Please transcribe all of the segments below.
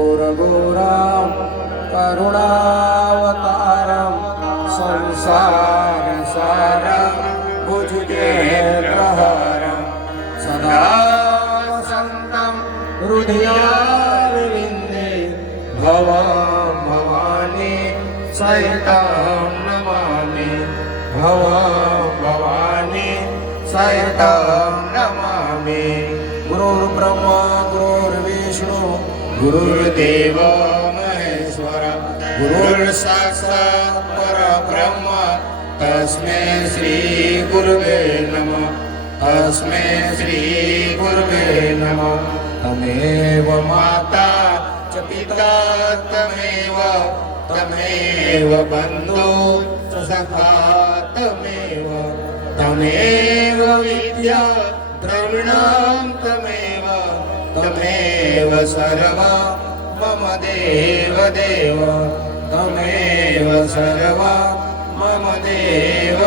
कर्पूरगौरं करुणावतारं संसारसारं हृदयारविन्दे भवां भवानी सहितां नमामि भवां भवानी सहितां नमामि। गुरुर्ब्रह्मा गुरुर्विष्णु गुरुर्देवो महेश्वर गुरुर्साक्षात् परब्रह्म तस्मै श्री गुरुवे नमः तस्मै श्री गुरुवे नमः। तमेव माता च पिता तमेव बन्धु च सखा तमेव विद्या द्रविणं तमेव सर्वा मम देव तमेव सर्वा मम देव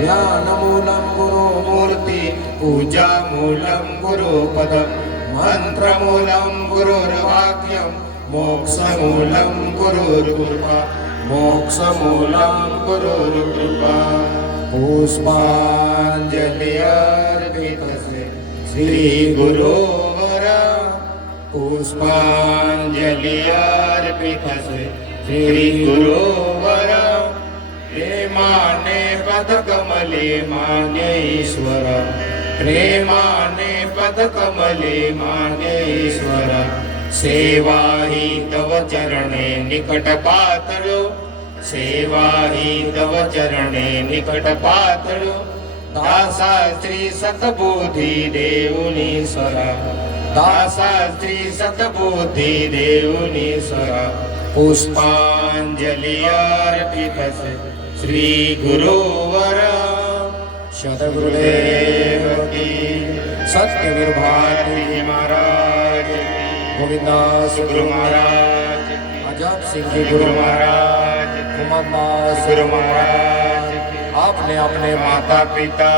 ध्यानमूलं गुरुमूर्ति पूजामूलं गुरुपदं मन्त्रमूलं गुरुर्वाक्यं मोक्षमूलं गुरुर्कृपा पुष्पाञ्जलि अर्पितसे श्री गुरुवर पुष्पाञ्जलि अर्पितसे श्री गुरुवर प्रेमाने पदकमले मान्य ईश्वर प्रेमाने पदकमले मान्य ईश्वर। सेवा ही तव चरणे निकट पातळो सेवा ही तव चरणे निकट पातळो दासा श्री सतबुद्धी देवुनीश्वर दासा श्री सतबुद्धी देवुनीश्वर। पुष्पांजलि अर्पितसे श्री गुरुवर सद्गुरुदेव की सत्यगुरु भारती महाराज गोविंदास गुरु महाराज अजब सिंह जी गुरु महाराज कुमारदास गुरु महाराज। आपने अपने माता पिता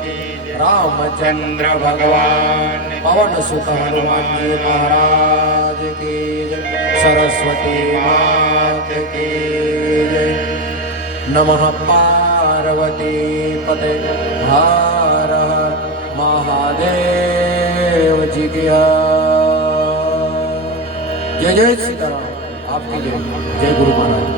की रामचंद्र भगवान पवन सुत हनुमान जी महाराज की सरस्वती मात की नमः पार्वती पते हर महादेव जी की जय जय सीताराम। आपकी जय जय गुरु महाराज।